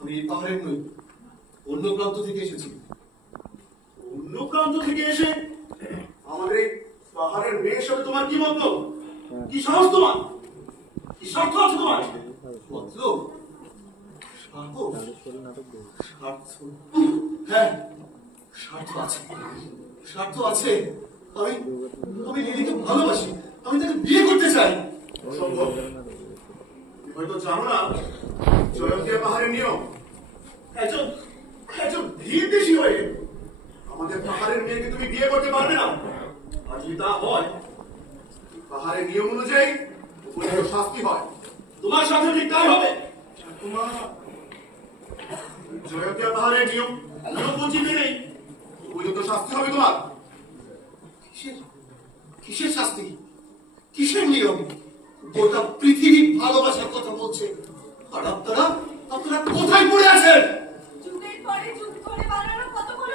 আমি এই পাহাড়ের নই, অন্য প্রান্ত থেকে এসেছি। অন্য প্রান্ত থেকে এসে আমাদের এই পাহাড়ের মেয়ের সাথে তোমার কি মতলব? কি সাহস তোমার? কি স্বার্থ আছে তোমার? মতলব? স্বার্থ? স্বার্থ? হ্যাঁ, স্বার্থ আছে, স্বার্থ আছে। আমি আমি লিলিকে ভালোবাসি, আমি তাকে বিয়ে করতে চাই। অসম্ভব। তুমি হয়তো জানো না জয়ন্তিয়া পাহাড়ের নিয়ম। একজন একজন ভিনদেশী হয়ে আমাদের পাহাড়ের মেয়েকে তুমি বিয়ে করতে পারবে না। আর যদি তা হয়, পাহাড়ের নিয়ম অনুযায়ী উপযুক্ত শাস্তি হয়। তোমার সাথে ঠিক তাই হবে। তোমার জয়ন্তিয়া পাহাড়ের নিয়ম নিয়মপঞ্জি মেনেই উপযুক্ত শাস্তি হবে তোমার। কিসের কিসের শাস্তি, কিসের নিয়ম? গোটা পৃথিবী ভালোবাসার কথা বলছে, আর আপনারা আপনারা কোথায় পড়ে আছেন? যুগের পরে যুগ ধরে বানানো কতগুলো